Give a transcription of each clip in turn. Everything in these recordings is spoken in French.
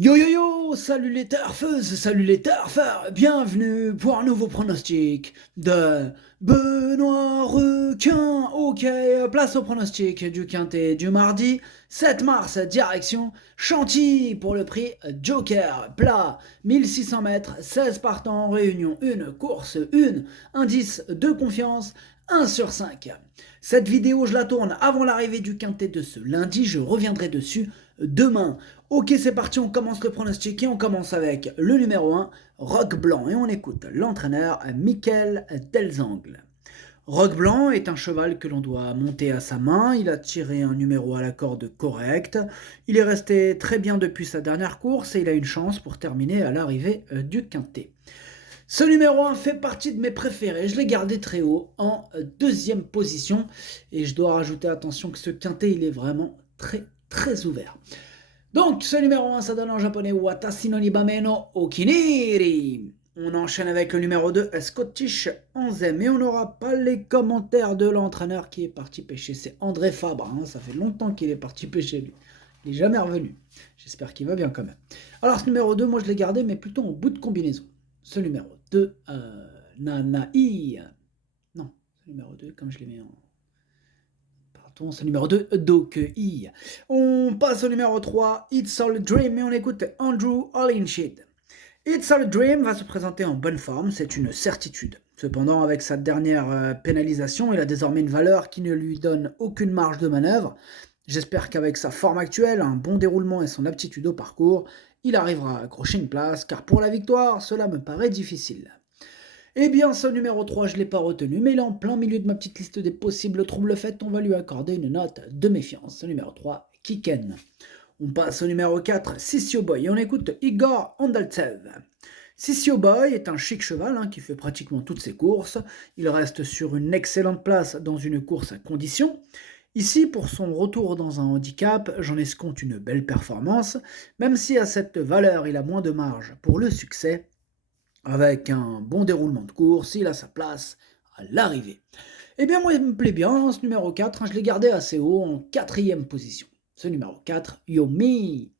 Yo yo yo, salut les turfeuses, salut les turfeurs, bienvenue pour un nouveau pronostic de Benoît Requin. Ok, place au pronostic du quintet du mardi 7 mars, direction Chantilly pour le prix Joker, plat 1600 mètres, 16 partants, réunion 1, course 1, indice de confiance 1 sur 5. Cette vidéo, je la tourne avant l'arrivée du quintet de ce lundi, je reviendrai dessus demain. Ok, c'est parti, on commence le pronostic et on commence avec le numéro 1, Roc Blanc. Et on écoute l'entraîneur Michael Delzangle. Roc Blanc est un cheval que l'on doit monter à sa main, il a tiré un numéro à la corde correct, il est resté très bien depuis sa dernière course et il a une chance pour terminer à l'arrivée du quintet. Ce numéro 1 fait partie de mes préférés, je l'ai gardé très haut en deuxième position et je dois rajouter attention que ce quintet il est vraiment très ouvert. Donc, ce numéro 1, ça donne en japonais Watashi no Nibame no Okiniri. On enchaîne avec le numéro 2, Scottish Anzem. Et on n'aura pas les commentaires de l'entraîneur qui est parti pêcher. C'est André Fabre. Ça fait longtemps qu'il est parti pêcher, lui. Il n'est jamais revenu. J'espère qu'il va bien quand même. Alors, ce numéro 2, moi je l'ai gardé, mais plutôt en bout de combinaison. Ce numéro 2, Nanai. Non, ce numéro 2, comme je l'ai mis en... C'est le numéro 2, Dokei. On passe au numéro 3, It's All a Dream, et on écoute Andrew Holinshid. It's All a Dream va se présenter en bonne forme, c'est une certitude. Cependant, avec sa dernière pénalisation, il a désormais une valeur qui ne lui donne aucune marge de manœuvre. J'espère qu'avec sa forme actuelle, un bon déroulement et son aptitude au parcours, il arrivera à accrocher une place, car pour la victoire, cela me paraît difficile. Eh bien, ce numéro 3, je ne l'ai pas retenu, mais il est en plein milieu de ma petite liste des possibles troubles faits, on va lui accorder une note de méfiance. Ce numéro 3, Kiken. On passe au numéro 4, Sissio Boy, et on écoute Igor Ondaltsev. Sissio Boy est un chic cheval qui fait pratiquement toutes ses courses. Il reste sur une excellente place dans une course à condition. Ici, pour son retour dans un handicap, j'en escompte une belle performance, même si à cette valeur il a moins de marge pour le succès. Avec un bon déroulement de course, il a sa place à l'arrivée. Eh bien, moi, il me plaît bien, ce numéro 4, je l'ai gardé assez haut, en 4e position. Ce numéro 4, Yomi.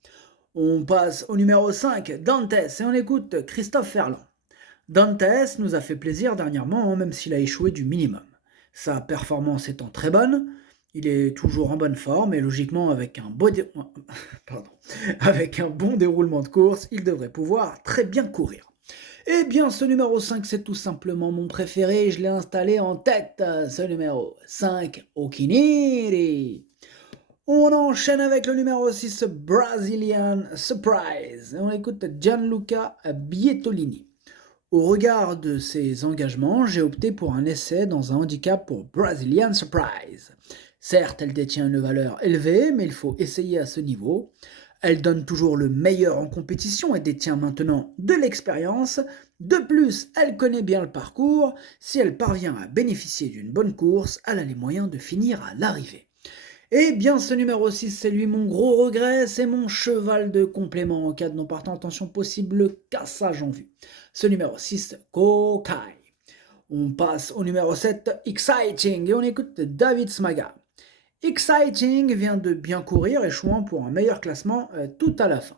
On passe au numéro 5, Dantes, et on écoute Christophe Ferland. Dantes nous a fait plaisir dernièrement, même s'il a échoué du minimum. Sa performance étant très bonne, il est toujours en bonne forme, et logiquement, avec un bon déroulement de course, il devrait pouvoir très bien courir. Eh bien, ce numéro 5, c'est tout simplement mon préféré. Je l'ai installé en tête. Ce numéro 5, Okiniri. On enchaîne avec le numéro 6, Brazilian Surprise. On écoute Gianluca Bietolini. Au regard de ses engagements, j'ai opté pour un essai dans un handicap pour Brazilian Surprise. Certes, elle détient une valeur élevée, mais il faut essayer à ce niveau. Elle donne toujours le meilleur en compétition et détient maintenant de l'expérience. De plus, elle connaît bien le parcours. Si elle parvient à bénéficier d'une bonne course, elle a les moyens de finir à l'arrivée. Eh bien, ce numéro 6, c'est lui mon gros regret, c'est mon cheval de complément en cas de non partant. Attention, possible cassage en vue. Ce numéro 6, Kokai. On passe au numéro 7, Exciting, et on écoute David Smaga. Exciting vient de bien courir, échouant pour un meilleur classement tout à la fin.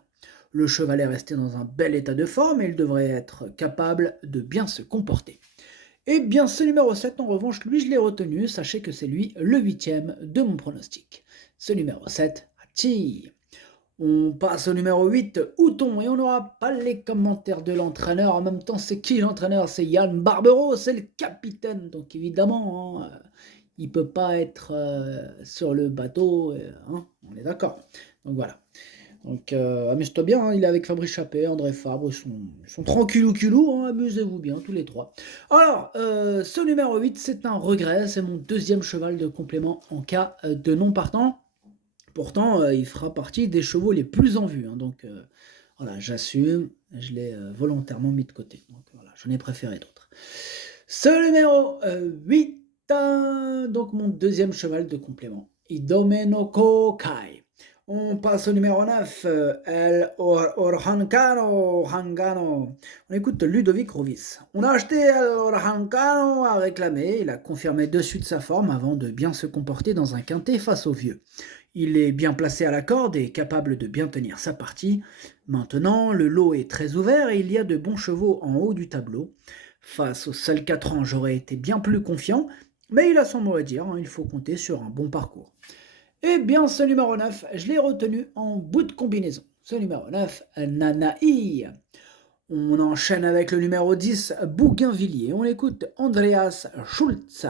Le cheval est resté dans un bel état de forme et il devrait être capable de bien se comporter. Eh bien, ce numéro 7, en revanche, lui, je l'ai retenu. Sachez que c'est lui le 8e de mon pronostic. Ce numéro 7, Hachi. On passe au numéro 8, Outon, et on n'aura pas les commentaires de l'entraîneur. En même temps, c'est qui l'entraîneur? C'est Yann Barbero, c'est le capitaine. Donc évidemment, il ne peut pas être sur le bateau, on est d'accord. Donc voilà. Donc amuse-toi bien, il est avec Fabrice Chappé, André Fabre, ils sont tranquillou culou, amusez-vous bien tous les trois. Alors, ce numéro 8, c'est un regret, c'est mon deuxième cheval de complément en cas de non partant. Pourtant, il fera partie des chevaux les plus en vue, donc voilà, j'assume, je l'ai volontairement mis de côté. Donc voilà, j'en ai préféré d'autres. Ce numéro 8, donc mon deuxième cheval de complément, Idomeno Kokai. On passe au numéro 9, Orhancano. On écoute Ludovic Rovis. On a acheté El Orhancano à réclamer. Il a confirmé de suite sa forme avant de bien se comporter dans un quintet face aux vieux. Il est bien placé à la corde et capable de bien tenir sa partie. Maintenant, le lot est très ouvert et il y a de bons chevaux en haut du tableau. Face aux seuls 4 ans, j'aurais été bien plus confiant, mais il a son mot à dire, il faut compter sur un bon parcours. Eh bien, ce numéro 9, je l'ai retenu en bout de combinaison. Ce numéro 9, Nanaï. On enchaîne avec le numéro 10, Bougainvilliers. On écoute Andreas Schulz.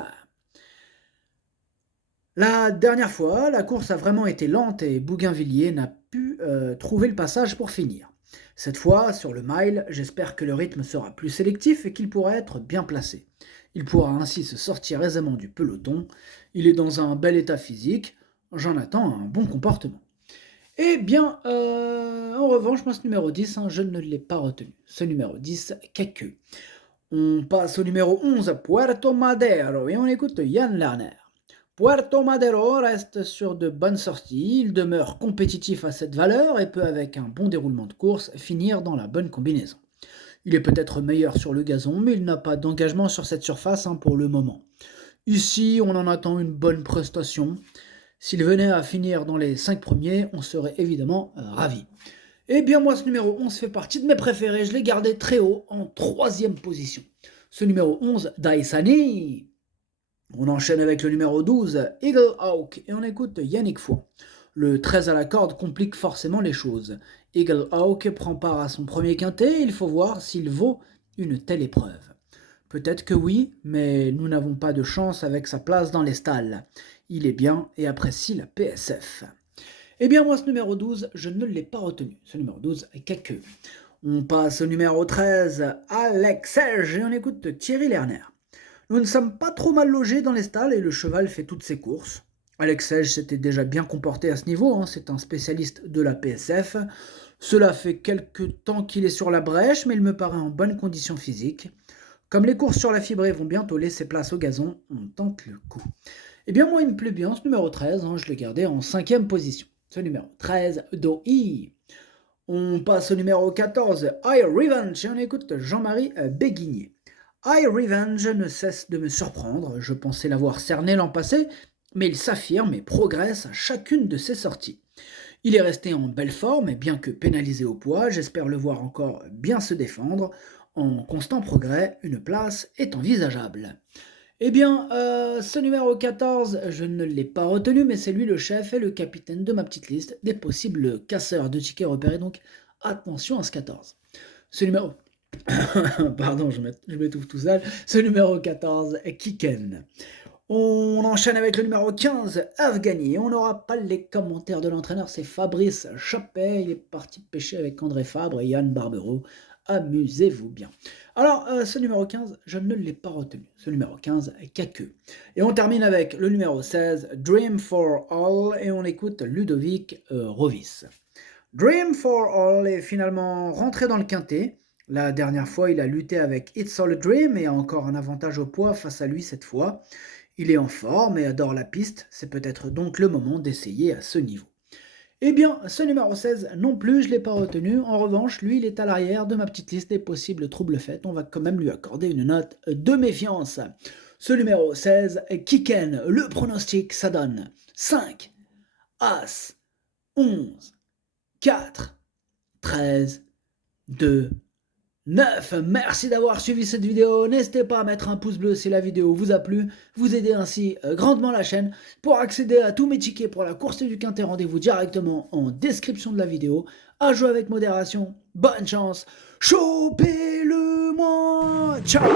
La dernière fois, la course a vraiment été lente et Bougainvilliers n'a pu trouver le passage pour finir. Cette fois, sur le mile, j'espère que le rythme sera plus sélectif et qu'il pourra être bien placé. Il pourra ainsi se sortir aisément du peloton. Il est dans un bel état physique. J'en attends un bon comportement. Eh bien, en revanche, moi, ce numéro 10, je ne l'ai pas retenu. Ce numéro 10, Kakeu. On passe au numéro 11, Puerto Madero, et on écoute Yann Lerner. Puerto Madero reste sur de bonnes sorties, il demeure compétitif à cette valeur et peut, avec un bon déroulement de course, finir dans la bonne combinaison. Il est peut-être meilleur sur le gazon, mais il n'a pas d'engagement sur cette surface pour le moment. Ici, on en attend une bonne prestation. S'il venait à finir dans les 5 premiers, on serait évidemment ravis. Eh bien moi, ce numéro 11 fait partie de mes préférés. Je l'ai gardé très haut, en 3e position. Ce numéro 11, Daisani. On enchaîne avec le numéro 12, Eagle Hawk, et on écoute Yannick Foy. Le 13 à la corde complique forcément les choses. Eagle Hawk prend part à son premier quintet, il faut voir s'il vaut une telle épreuve. Peut-être que oui, mais nous n'avons pas de chance avec sa place dans les stalles. Il est bien et apprécie la PSF. Eh bien moi, ce numéro 12, je ne l'ai pas retenu. Ce numéro 12, Kakeu. On passe au numéro 13, Alex Serge, et on écoute Thierry Lerner. Nous ne sommes pas trop mal logés dans les stalles et le cheval fait toutes ses courses. Alex Serge s'était déjà bien comporté à ce niveau, c'est un spécialiste de la PSF. Cela fait quelques temps qu'il est sur la brèche, mais il me paraît en bonne condition physique. Comme les courses sur la fibrée vont bientôt laisser place au gazon, on tente le coup. Eh bien moi, il me plaît bien ce numéro 13, je l'ai gardé en 5e position. Ce numéro 13, Doi. On passe au numéro 14, High Revenge, et on écoute Jean-Marie Béguigné. High Revenge ne cesse de me surprendre, je pensais l'avoir cerné l'an passé, mais il s'affirme et progresse à chacune de ses sorties. Il est resté en belle forme et bien que pénalisé au poids, j'espère le voir encore bien se défendre. En constant progrès, une place est envisageable. Eh bien, ce numéro 14, je ne l'ai pas retenu, mais c'est lui le chef et le capitaine de ma petite liste des possibles casseurs de tickets repérés, donc attention à ce 14. Ce numéro... Pardon, je m'étouffe tout seul. Ce numéro 14, Kiken. On enchaîne avec le numéro 15, Afghani. On n'aura pas les commentaires de l'entraîneur, c'est Fabrice Chappet. Il est parti pêcher avec André Fabre et Yann Barbero. Amusez-vous bien. Alors, ce numéro 15, je ne l'ai pas retenu. Ce numéro 15, Kakeu. Et on termine avec le numéro 16, Dream for All, et on écoute Ludovic Rovis. Dream for All est finalement rentré dans le quintet. La dernière fois, il a lutté avec It's All a Dream et a encore un avantage au poids face à lui cette fois. Il est en forme et adore la piste, c'est peut-être donc le moment d'essayer à ce niveau. Eh bien, ce numéro 16 non plus, je ne l'ai pas retenu. En revanche, lui, il est à l'arrière de ma petite liste des possibles troubles faits. On va quand même lui accorder une note de méfiance. Ce numéro 16, Kiken, le pronostic, ça donne 5, As, 11, 4, 13, 2, 9. Merci d'avoir suivi cette vidéo. N'hésitez pas à mettre un pouce bleu si la vidéo vous a plu. Vous aidez ainsi grandement la chaîne. Pour accéder à tous mes tickets pour la course du quintet, rendez-vous directement en description de la vidéo. À jouer avec modération. Bonne chance. Chopez-le-moi. Ciao.